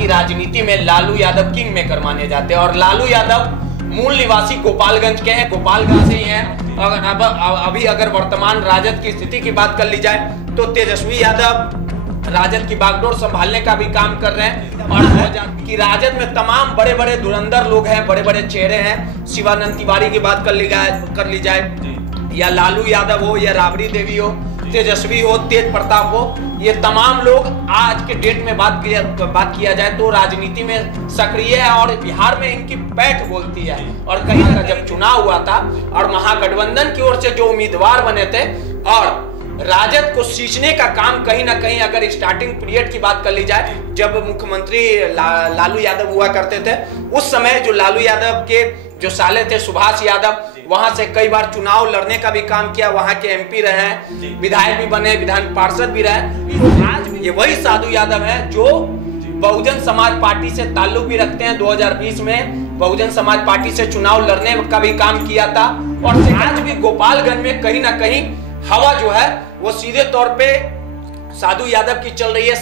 की राजनीति में लालू यादव किंग मेकर माने जाते हैं और लालू यादव मूल निवासी गोपालगंज के हैं, गोपालगंज से ही हैं। अभी अगर वर्तमान राजद की स्थिति की बात कर ली जाए तो तेजस्वी यादव राजद की बागडोर संभालने का भी काम कर रहे हैं और कि राजद में तमाम बड़े बड़े धुरंधर लोग हैं, बड़े बड़े चेहरे हैं। शिवानंद तिवारी की बात कर ली जाए या लालू यादव हो या राबड़ी देवी हो, तेजस्वी हो, तेज प्रताप हो, ये तमाम लोग आज के डेट में बात किया जाए तो राजनीति में सक्रिय है और बिहार में इनकी पैठ बोलती है। और कहीं का जब चुनाव हुआ था और महागठबंधन की ओर से जो उम्मीदवार बने थे और राजद को सींचने का काम कहीं ना कहीं अगर स्टार्टिंग पीरियड की बात कर ली जाए, जब मुख्यमंत्री लालू यादव हुआ करते थे, उस समय जो लालू यादव के जो साले थे सुभाष यादव, वहां से कई बार चुनाव लड़ने का भी काम किया, वहां के एमपी रहे हैं, विधायक भी बने, विधान पार्षद भी रहे। तो आज ये वही साधु यादव है जो बहुजन समाज पार्टी से ताल्लुक भी रखते हैं। 2020 में बहुजन समाज पार्टी से चुनाव लड़ने का भी काम किया था और आज भी गोपालगंज में कहीं ना कहीं हवा जो है वो सीधे तौर पे साधु यादव की चल रही है।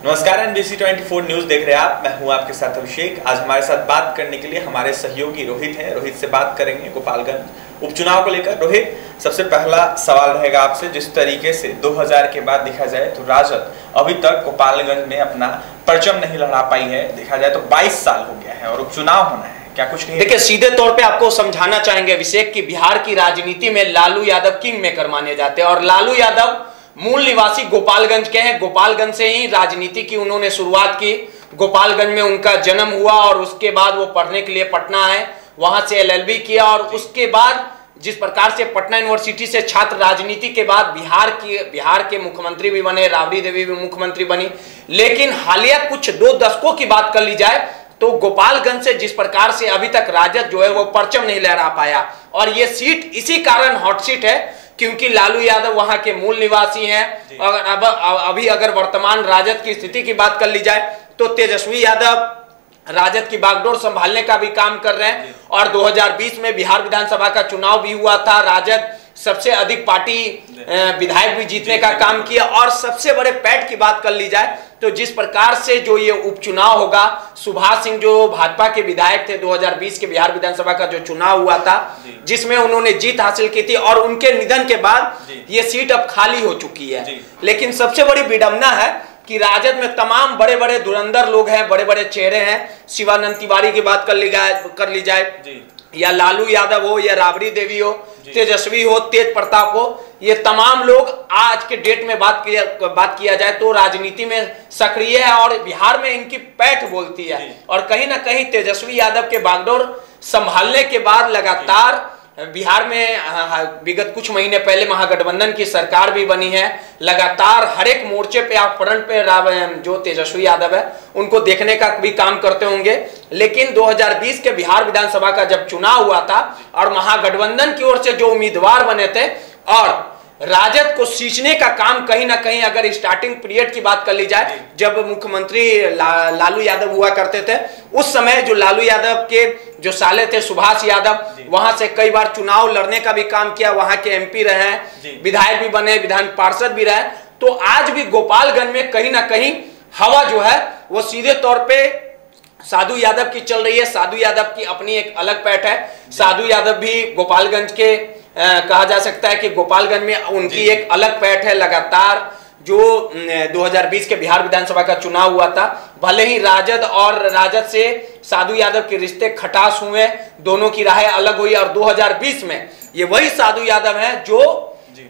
नमस्कार, NBC 24 न्यूज देख रहे हैं आप। मैं हूं आपके साथ अभिषेक। आज हमारे साथ बात करने के लिए हमारे सहयोगी रोहित हैं। रोहित से बात करेंगे गोपालगंज उपचुनाव को लेकर। रोहित, सबसे पहला सवाल रहेगा आपसे, जिस तरीके से 2000 के बाद देखा जाए तो राजद अभी तक गोपालगंज में अपना परचम नहीं लड़ा पाई है। देखा जाए तो 22 साल हो गया है और उपचुनाव होना है, क्या कुछ नहीं? देखिए, सीधे तौर पे आपको समझाना चाहेंगे अभिषेक कि बिहार की राजनीति में लालू यादव किंग मेकर माने जाते हैं और लालू यादव मूल निवासी गोपालगंज के हैं। गोपालगंज से ही राजनीति की उन्होंने शुरुआत की। गोपालगंज में उनका जन्म हुआ और उसके बाद वो पढ़ने के लिए पटना आए, वहां से LLB किया और उसके बाद जिस प्रकार से पटना यूनिवर्सिटी से छात्र राजनीति के बाद बिहार के मुख्यमंत्री भी बने, राबड़ी देवी भी मुख्यमंत्री बनी। लेकिन हालिया कुछ 2 दशकों की बात कर ली जाए तो गोपालगंज से जिस प्रकार से अभी तक राजद जो है वो परचम नहीं लहरा पाया और ये सीट इसी कारण हॉट सीट है क्योंकि लालू यादव वहां के मूल निवासी हैं। और अभी अगर वर्तमान राजद की स्थिति की बात कर ली जाए तो तेजस्वी यादव राजद की बागडोर संभालने का भी काम कर रहे हैं और 2020 में बिहार विधानसभा का चुनाव भी हुआ था। राजद सबसे अधिक पार्टी विधायक भी जीतने का काम किया और सबसे बड़े पैठ की बात कर ली जाए तो जिस प्रकार से जो ये उपचुनाव होगा, सुभाष सिंह जो भाजपा के विधायक थे 2020 के बिहार विधानसभा का जो चुनाव हुआ था जिसमें उन्होंने जीत हासिल की थी और उनके निधन के बाद ये सीट अब खाली हो चुकी है। लेकिन सबसे बड़ी विडंबना है कि राजद में तमाम बड़े बड़े धुरंधर लोग हैं, बड़े बड़े चेहरे हैं। शिवानंद तिवारी की बात कर ली जाए या लालू यादव हो या राबड़ी देवी हो, तेजस्वी हो, तेज प्रताप हो, ये तमाम लोग आज के डेट में बात किया जाए तो राजनीति में सक्रिय है और बिहार में इनकी पैठ बोलती है। और कहीं ना कहीं तेजस्वी यादव के बागडोर संभालने के बाद लगातार बिहार में विगत कुछ महीने पहले महागठबंधन की सरकार भी बनी है। लगातार हर एक मोर्चे पे आप फ्रंट पे जो तेजस्वी यादव है उनको देखने का भी काम करते होंगे। लेकिन 2020 के बिहार विधानसभा का जब चुनाव हुआ था और महागठबंधन की ओर से जो उम्मीदवार बने थे और राजद को सींचने का काम कहीं ना कहीं अगर स्टार्टिंग पीरियड की बात कर ली जाए, जब मुख्यमंत्री लालू यादव हुआ करते थे, उस समय जो लालू यादव के जो साले थे सुभाष यादव, वहां से कई बार चुनाव लड़ने का भी काम किया, वहां के एमपी रहे हैं, विधायक भी बने, विधान पार्षद भी रहे। तो आज भी गोपालगंज में कहीं ना कहीं हवा जो है वो सीधे तौर पे साधु यादव की चल रही है। साधु यादव की अपनी एक अलग पैठ है। साधु यादव भी गोपालगंज के कहा जा सकता है कि गोपालगंज में उनकी एक अलग पैठ है। लगातार जो 2020 के बिहार विधानसभा का चुनाव हुआ था, भले ही राजद से साधु यादव के रिश्ते खटास हुए, दोनों की राहें अलग हुई और 2020 में ये वही साधु यादव हैं जो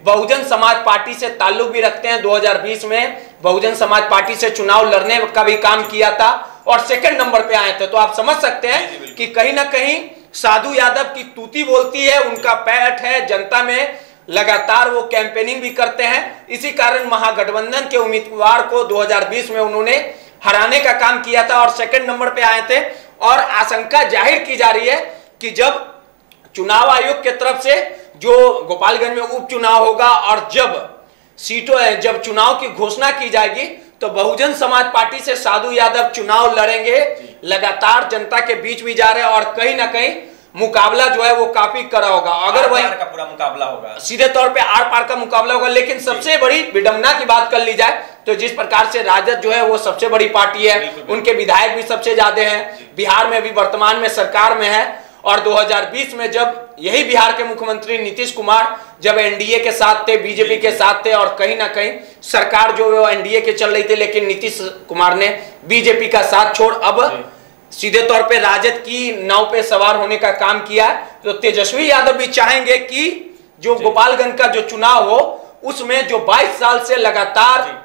बहुजन समाज पार्टी से ताल्लुक भी रखते हैं। 2020 में बहुजन समाज पार्टी से चुनाव लड़ने का भी काम किया था और सेकंड नंबर पे आए थे। तो आप समझ सकते हैं कि कहीं ना कहीं साधु यादव की तूती बोलती है, उनका पैठ है, जनता में लगातार वो कैंपेनिंग भी करते हैं। इसी कारण महागठबंधन के उम्मीदवार को 2020 में उन्होंने हराने का काम किया था और सेकंड नंबर पे आए थे। और आशंका जाहिर की जा रही है कि जब चुनाव आयोग की तरफ से जो गोपालगंज में उपचुनाव होगा और जब चुनाव की घोषणा की जाएगी तो बहुजन समाज पार्टी से साधु यादव चुनाव लड़ेंगे। लगातार जनता के बीच भी जा रहे हैं और कहीं ना कहीं मुकाबला जो है वो काफी कड़ा होगा। अगर वही का पूरा मुकाबला होगा, सीधे तौर पे आर पार का मुकाबला होगा। लेकिन सबसे बड़ी विडंबना की बात कर ली जाए तो जिस प्रकार से राजद जो है वो सबसे बड़ी पार्टी है, उनके विधायक भी सबसे ज्यादा हैं, बिहार में भी वर्तमान में सरकार में है, और 2020 में जब यही बिहार के मुख्यमंत्री नीतीश कुमार जब एनडीए के साथ थे, बीजेपी के साथ थे, और कहीं ना कहीं सरकार जो है वो एनडीए के चल रही थी, लेकिन नीतीश कुमार ने बीजेपी का साथ छोड़ अब सीधे तौर पे राजद की नाव पे सवार होने का काम किया है। तो तेजस्वी यादव भी चाहेंगे कि जो गोपालगंज का जो चुनाव हो उसमें जो 22 साल से लगातार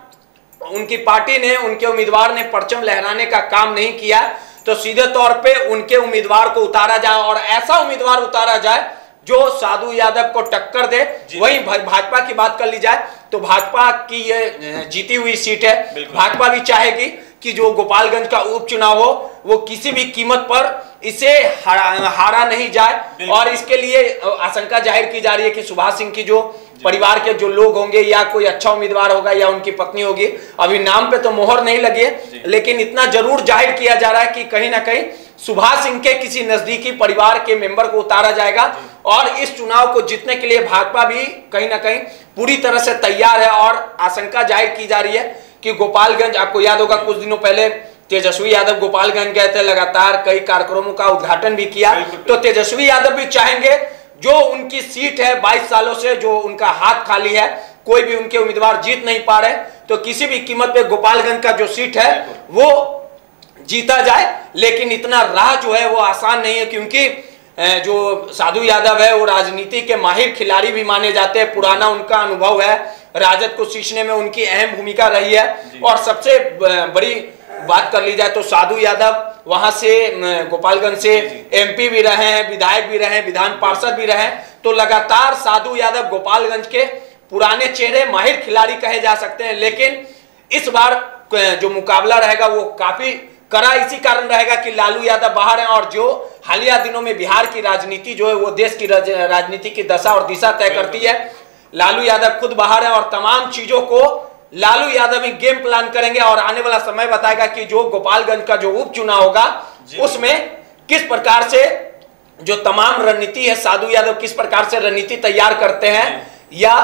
उनकी पार्टी ने, उनके उम्मीदवार ने परचम लहराने का काम नहीं किया, तो सीधे तौर पे उनके उम्मीदवार को उतारा जाए और ऐसा उम्मीदवार उतारा जाए जो साधु यादव को टक्कर दे। वहीं भाजपा की बात कर ली जाए तो भाजपा की ये जीती हुई सीट है, भाजपा भी चाहेगी कि जो गोपालगंज का उपचुनाव हो वो किसी भी कीमत पर इसे हारा नहीं जाए, और इसके लिए आशंका जाहिर की जा रही है कि सुभाष सिंह की जो परिवार के जो लोग होंगे या कोई अच्छा उम्मीदवार होगा या उनकी पत्नी होगी, अभी नाम पे तो मोहर नहीं लगी है, लेकिन इतना जरूर जाहिर किया जा रहा है कि कहीं ना कहीं सुभाष सिंह के किसी नजदीकी परिवार के मेंबर को उतारा जाएगा, और इस चुनाव को जीतने के लिए भाजपा भी कहीं ना कहीं पूरी तरह से तैयार है। और आशंका जाहिर की जा रही है कि गोपालगंज, आपको याद होगा कुछ दिनों पहले तेजस्वी यादव गोपालगंज गए थे, लगातार कई कार्यक्रमों का उद्घाटन भी किया, तो तेजस्वी यादव भी चाहेंगे जो उनकी सीट है 22 सालों से जो उनका हाथ खाली है, कोई भी उनके उम्मीदवार जीत नहीं पा रहे, तो किसी भी कीमत पे गोपालगंज का जो सीट है वो जीता जाए। लेकिन इतना राह जो है वो आसान नहीं है, क्योंकि जो साधु यादव है वो राजनीति के माहिर खिलाड़ी भी माने जाते हैं, पुराना उनका अनुभव है, राजद को सींचने में उनकी अहम भूमिका रही है। और सबसे बड़ी बात कर ली जाए तो साधु यादव वहां से गोपालगंज से एमपी भी रहे हैं, विधायक भी रहे हैं, विधान पार्षद भी रहे, तो लगातार साधु यादव गोपालगंज के पुराने चेहरे, माहिर खिलाड़ी कहे जा सकते हैं। लेकिन इस बार जो मुकाबला रहेगा वो काफी कड़ा इसी कारण रहेगा कि लालू यादव बाहर हैं, और जो हालिया दिनों में बिहार की राजनीति जो है वो देश की राजनीति की दशा और दिशा तय करती है। लालू यादव खुद बाहर है और तमाम चीजों को लालू यादव ही गेम प्लान करेंगे, और आने वाला समय बताएगा कि जो गोपालगंज का जो उपचुनाव होगा उसमें किस प्रकार से जो तमाम रणनीति है, साधु यादव किस प्रकार से रणनीति तैयार करते हैं, या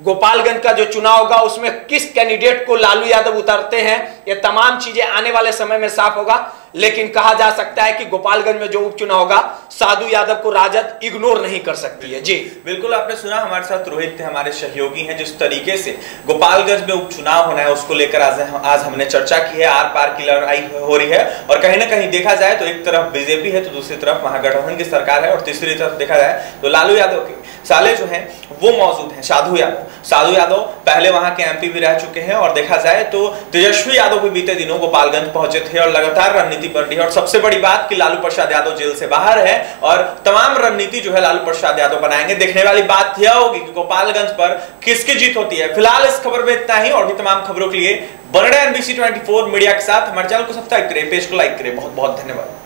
गोपालगंज का जो चुनाव होगा उसमें किस कैंडिडेट को लालू यादव उतारते हैं, ये तमाम चीजें आने वाले समय में साफ होगा। लेकिन कहा जा सकता है कि गोपालगंज में जो उपचुनाव होगा साधु यादव को राजद इग्नोर नहीं कर सकती है। जी बिल्कुल, आपने सुना, हमारे साथ रोहित थे, हमारे सहयोगी हैं। जिस तरीके से गोपालगंज में उपचुनाव होना है उसको लेकर आज हमने चर्चा की है, आर पार की लड़ाई हो रही है, और कहीं ना कहीं देखा जाए तो एक तरफ बीजेपी है तो दूसरी तरफ महागठबंधन की सरकार है, और तीसरी तरफ देखा जाए तो लालू यादव के साले जो है वो मौजूद हैं, साधु यादव पहले वहां के एमपी भी रह चुके हैं, और देखा जाए तो तेजस्वी यादव भी बीते दिनों गोपालगंज पहुंचे थे और लगातार रणनीति बन रही है। और सबसे बड़ी बात कि लालू प्रसाद यादव जेल से बाहर है, और तमाम रणनीति जो है लालू प्रसाद यादव बनाएंगे। देखने वाली बात यह होगी कि गोपालगंज पर किसकी जीत होती है। फिलहाल इस खबर में इतना ही, और भी तमाम खबरों के लिए बने रहे NBC 24 मीडिया के साथ। हमारे चैनल को सब्सक्राइब करें, पेज को लाइक करें। बहुत बहुत धन्यवाद।